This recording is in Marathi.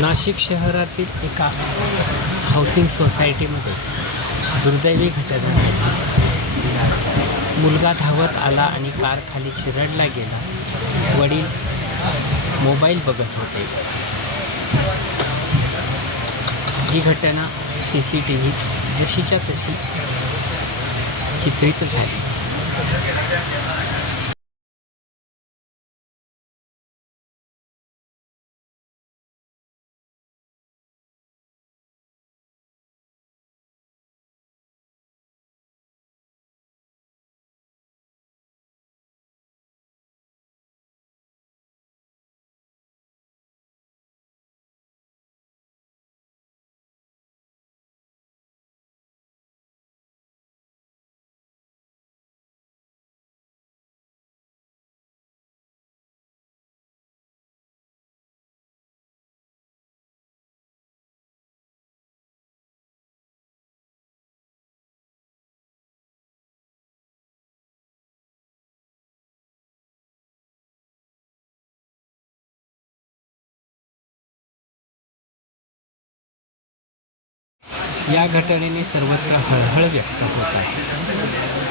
नाशिक शहरातील एका हाऊसिंग सोसायटीमध्ये दुर्दैवी घटना घडली. मुलगा धावत आला आणि कार खाली चिरडला गेला. वडील मोबाईल बघत होते. ही घटना सी सी टी व्हीत जशीच्या तशी चित्रित झाली. या घटनेने सर्वत्र हळहळ व्यक्त होत आहे.